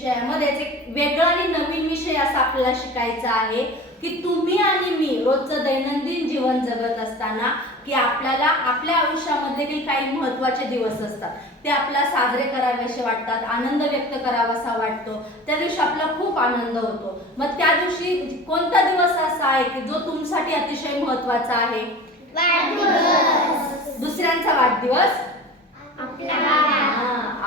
विषयामध्येच एक वेगळा आणि नवीन विषय असा आपल्याला शिकायचा आहे की तुम्ही आणि मी रोजचं दैनंदिन जीवन जगत असताना की आपल्याला आपल्या आयुष्यामध्ये देखील काही महत्त्वाचे दिवस असतात, ते आपल्याला साजरे करावेसे वाटतात, आनंद व्यक्त करावासा वाटतो, त्या दिवशी आपला खूप आनंद होतो. मग त्या दिवशी कोणता दिवस असा आहे की जो तुमच्यासाठी अतिशय महत्त्वाचा आहे? वाढदिवस. दुसऱ्यांचा वाढदिवस?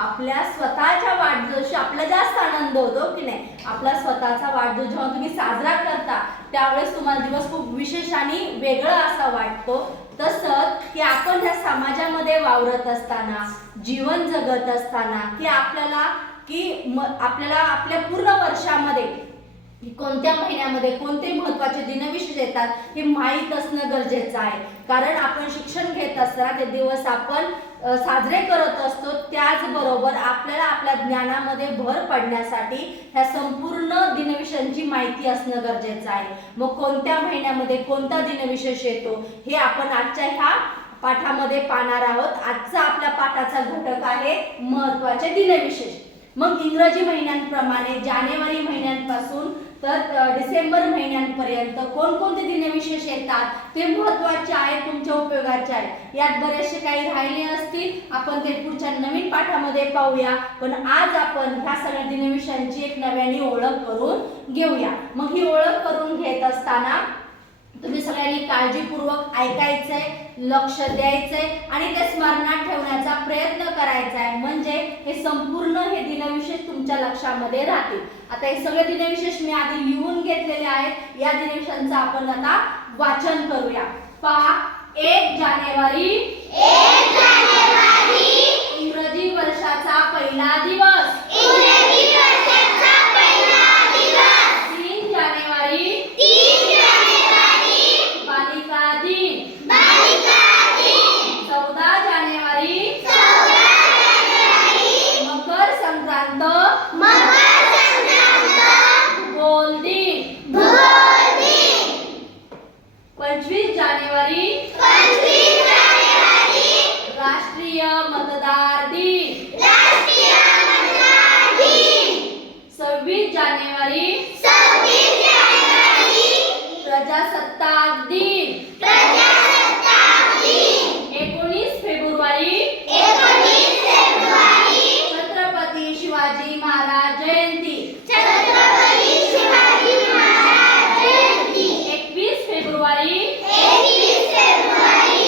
आपल्या स्वतःच्या वाढदिवशी आपला जास्त आनंद होतो की नाही? आपला स्वतःचा वाढदिवस जेव्हा तुम्ही साजरा करता त्यावेळेस तुम्हाला दिवस खूप विशेष आणि वेगळा असा वाटतो. तसंच की आपण ह्या समाजामध्ये वावरत असताना, जीवन जगत असताना की आपल्याला आपल्या पूर्ण वर्षामध्ये कोणत्या महिन्यामध्ये कोणते महत्त्वाचे दिनविशेष येतात हे माहीत असणं गरजेचं आहे. कारण आपण शिक्षण घेत असताना ते दिवस आपण साजरे करत असतो. त्याचबरोबर आपल्याला आपल्या ज्ञानामध्ये भर पडण्यासाठी ह्या संपूर्ण दिनविशेषांची माहिती असणं गरजेचं आहे. मग कोणत्या महिन्यामध्ये कोणता दिनविशेष येतो हे आपण आजच्या ह्या पाठामध्ये पाहणार आहोत. आजचा आपल्या पाठाचा घटक आहे महत्त्वाचे दिनविशेष. मग इंग्रजी महिन्यांप्रमाणे जानेवारी महिन्यांपासून तर डिसेंबर महिन्यांपर्यंत कोणकोणते दिनविशेष येतात ते महत्त्वाचे आहेत, तुमच्या उपयोगाचे आहेत. यात बरेचसे काही राहिले असतील, आपण ते पुढच्या नवीन पाठामध्ये पाहूया. पण आज आपण ह्या सगळ्या दिनविशेषांची एक नव्याने ओळख करून घेऊया. मग ही ओळख करून घेत असताना तुम्ही सगळ्यांनी काळजीपूर्वक ऐकायचंय, लक्ष द्यायचंय आणि ते स्मरणात ठेवण्याचा प्रयत्न करायचा आहे. म्हणजे हे संपूर्ण हे दिनविशेष तुमच्या लक्षामध्ये राहतील. आता हे सगळे दिनविशेष मी आधी लिहून घेतलेले आहेत. या दिनविशेषांचं आपण आता वाचन करूया. पहा, 1 जानेवारी इंग्रजी वर्षाचा पहिला दिवस. 3 जानेवारी बालिका दिन. 14 जानेवारी मकर संक्रांत भूगोल दिन. 25 जानेवारी राष्ट्रीय मतदार दिन. 26 जानेवारी प्रजासत्ताक दिन. 19 फेब्रुवारी छत्रपती शिवाजी महाराज जयंती. 21 फेब्रुवारी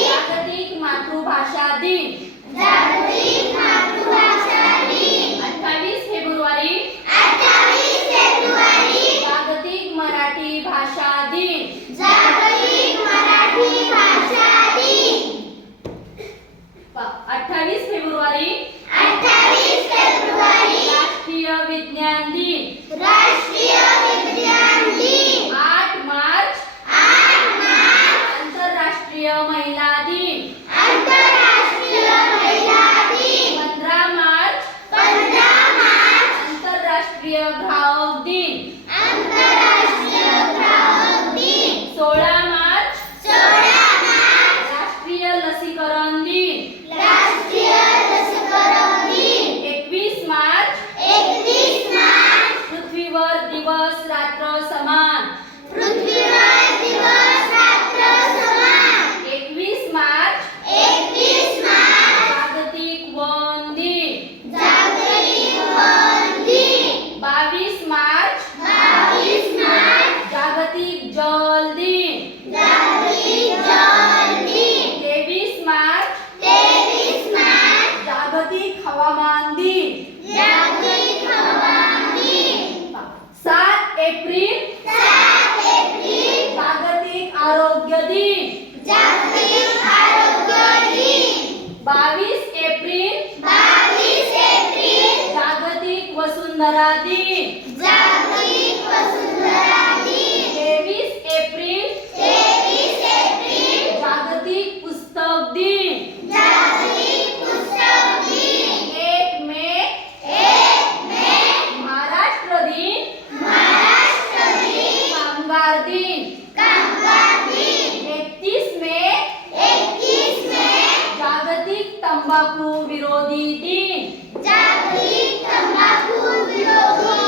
जागतिक मातृभाषा दिन. 28 फेब्रुवारी जागतिक मराठी भाषा दिन. 28 फेब्रुवारी राष्ट्रीय विज्ञान दिन. 8 मार्च आंतरराष्ट्रीय महिला दिन. 15 मार्च आंतरराष्ट्रीय ग्राहक दिन. 16 मार्च राष्ट्रीय लसीकरण दिन. 21 मार्च पृथ्वीवर दिवस रात्र समान. 21 मार्च जागतिक वन दिन. 22 मार्च जागतिक जल दिन. 23 मार्च जागतिक हवामान दिन. 7 एप्रिल जागतिक आरोग्य दिन. 22 एप्रिल जागतिक वसुंधरा दिन. 23 एप्रिल जागतिक पुस्तक दिन. 1 मे महाराष्ट्र दिन, कामगार दिन. 31 मे जागतिक तंबाखू विरोधी दिन. जागतिक तंबाखू विरोधी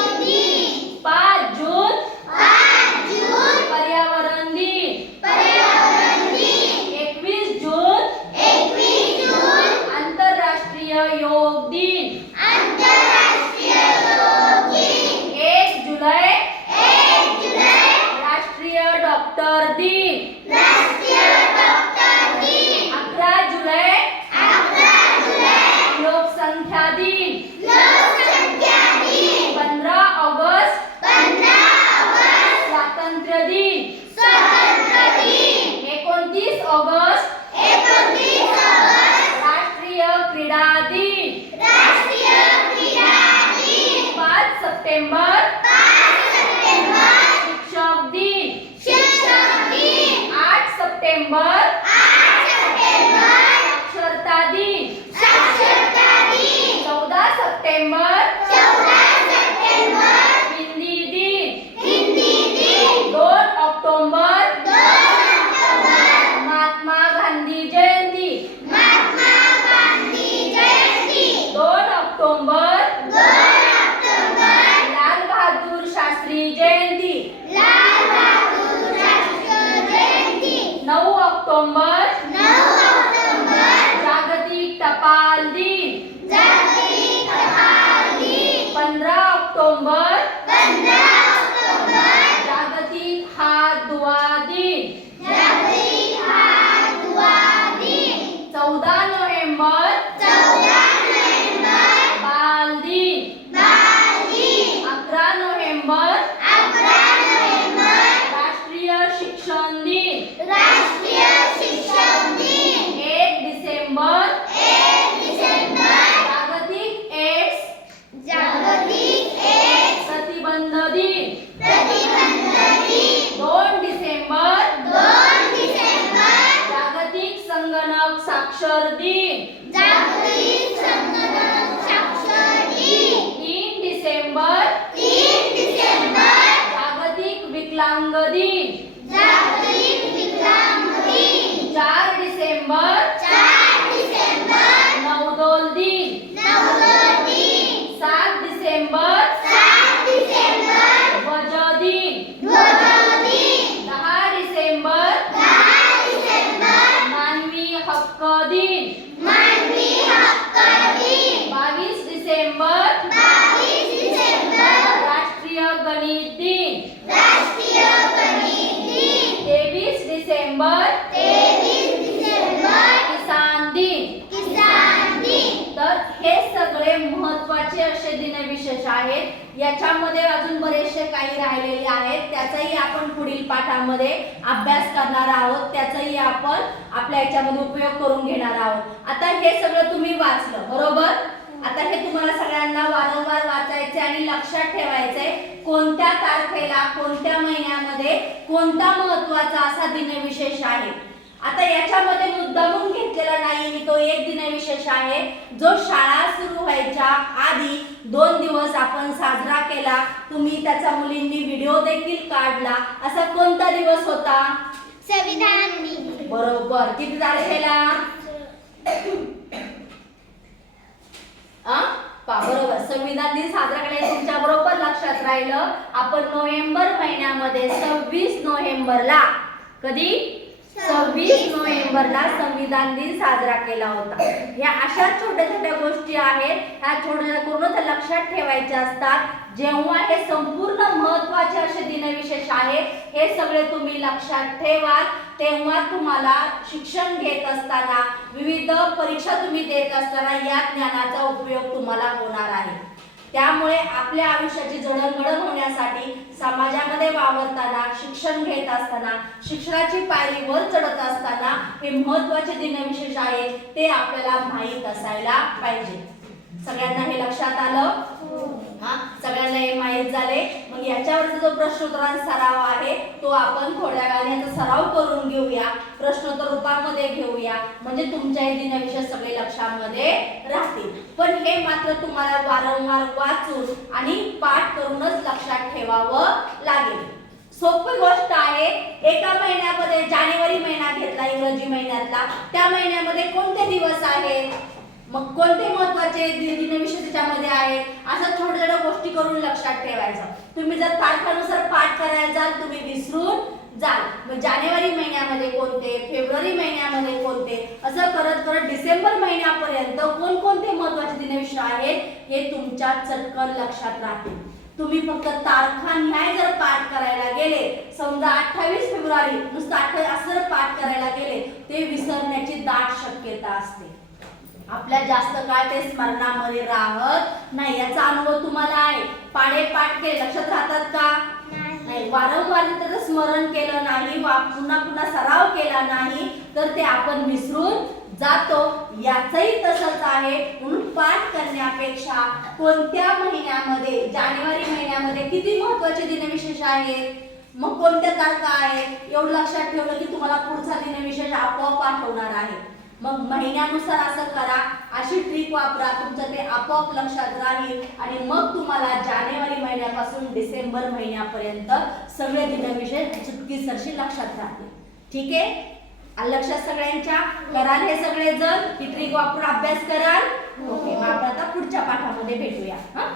सप्टेंबर शिक्षक दिन 8 सप्टेंबर साक्षरता दिन 14 सप्टेंबर हिंदी दिन 2 ऑक्टोबर महात्मा गांधी जयंती 2 ऑक्टोबर लाल बहादूर शास्त्री जयंती 9 ऑक्टोबर जागतिक टपाल दिन 15 ऑक्टोबर जागतिक हात धुवा दिन 14 नोव्हेंबर बाल दिन 11 नोव्हेंबर राष्ट्रीय शिक्षण दिन 1 डिसेंबर जागतिक एड्स प्रतिबंध दिन 2 डिसेंबर जागतिक संगणक साक्षर दिन 3 डिसेंबर जागतिक विकलांग दिन 4 डिसेंबर नवदोल दिन 7 डिसेंबर ध्वज दिन 10 डिसेंबर मानवी हक्क दिन 22 डिसेंबर राष्ट्रीय गणित दिन 23 डिसेंबर किसान दिन तर हे सगळे महत्त्वाचे असे दिनविशेष आहेत. याच्यामध्ये अजून बरेचसे काही राहिलेले आहेत, त्याचाही आपण पुढील पाठामध्ये अभ्यास करणार आहोत, त्याचाही आपण आपल्या याच्यामध्ये उपयोग करून घेणार आहोत. आता हे सगळं तुम्ही वाचलं बरोबर. आता हे तुम्हाला सगळ्यांना वारंवार वाचायचे आणि लक्षात ठेवायचे कोणत्या तारखेला कोणत्या महिन्यामध्ये कोणता महत्त्वाचा असा दिनविशेष आहे. आता याच्यामध्ये मुद्दामून घेतलेला नाही मी तो एक दिनविशेष आहे जो शाळा सुरू व्हायच्या आधी 2 दिवस आपण साजरा केला. तुम्ही त्याचा मुलींनी व्हिडिओ देखील काढला. असा कोणता दिवस होता? संविधान दिन. बरोबर. किती तारखेला? बरोबर. संविधान दिन साजरा करायला तुमच्या बरोबर लक्षात राहिलं. आपण नोव्हेंबर महिन्यामध्ये 26 नोव्हेंबरला कधी 26 नोव्हेंबरला संविधान दिन साजरा केला होता. या अशा छोट्या छोट्या गोष्टी आहेत, ह्या छोट्या पूर्ण लक्षात ठेवायच्या असतात. जेव्हा हे संपूर्ण महत्त्वाचे असे दिनविशेष आहेत हे सगळे तुम्ही लक्षात ठेवा, तेव्हा तुम्हाला शिक्षण घेत असताना विविध परीक्षा तुम्ही देत असताना या ज्ञानाचा उपयोग तुम्हाला होणार आहे. त्यामुळे आपल्या आयुष्याची जडणघडण होण्यासाठी समाजामध्ये वावरताना शिक्षण घेत असताना शिक्षणाची पायरी वर चढत असताना हे महत्त्वाचे दिनविशेष आहेत ते आपल्याला माहीत असायला पाहिजे. सगळ्यांना हे लक्षात आलं? सगळ्यांना हे माहीत झाले. मग याच्यावरचा जो प्रश्नोत्तरांचा सराव आहे तो आपण थोड्या वेळाने याचा सराव करून घेऊया, प्रश्नोत्तर रूपामध्ये घेऊया, म्हणजे तुमच्या हे दिनविशेष सगळे लक्षामध्ये राहतील. पण हे मात्र तुम्हाला वारंवार वाचून आणि पाठ करूनच लक्षात ठेवावं लागेल. सोपी गोष्ट आहे. एका महिन्यामध्ये जानेवारी महिना घेतला इंग्रजी महिन्यातला, त्या महिन्यामध्ये कोणते दिवस आहेत, मग कोणते महत्त्वाचे दिनविशेष त्याच्यामध्ये आहेत, असं छोट्या छोट्या गोष्टी करून लक्षात ठेवायचं. तुम्ही जर तारखानुसार पाठ करायला जाल तुम्ही विसरून जाल. मग जानेवारी महिन्यामध्ये कोणते, फेब्रुवारी महिन्यामध्ये कोणते, असं करत करत डिसेंबर महिन्यापर्यंत कोणकोणते महत्त्वाचे दिनविशेष आहेत हे तुमच्या चटकन लक्षात राहतील. तुम्ही फक्त तारखा न्याय जर पाठ करायला गेले, समजा 28 फेब्रुवारी नुसतं 28 असं जर पाठ करायला गेले ते विसरण्याची दाट शक्यता असते. आपल्या जास्त काळ ते स्मरणामध्ये राहत नाही. याचा अनुभव तुम्हाला आहे. पाढे पाठ केले लक्षात राहतात का? नाही. वारंवार जर स्मरण केलं नाही, पुन्हा पुन्हा सराव केला नाही तर ते आपण विसरून जातो. याचंही तसंच आहे. म्हणून पाठ करण्यापेक्षा कोणत्या महिन्यामध्ये, जानेवारी महिन्यात किती महत्त्वाचे दिनविशेष आहेत, मग कोणत्या तारखा आहेत, एवढं लक्षात ठेवलं की तुम्हाला पुढचा दिनविशेष आपोआप आठवणार आहे. मग महिन्यानुसार असं करा, अशी ट्रिक वापरा, तुमचं ते आपोआप लक्षात राहील आणि मग तुम्हाला जानेवारी महिन्यापासून डिसेंबर महिन्यापर्यंत सगळे दिनविशेष चुटकीसरशी लक्षात राहतील. ठीक आहे, आलं लक्षात सगळ्यांच्या? कराल हे सगळे जण ही ट्रिक वापरून अभ्यास कराल. ओके, मग आपण आता पुढच्या पाठामध्ये भेटूया. हा.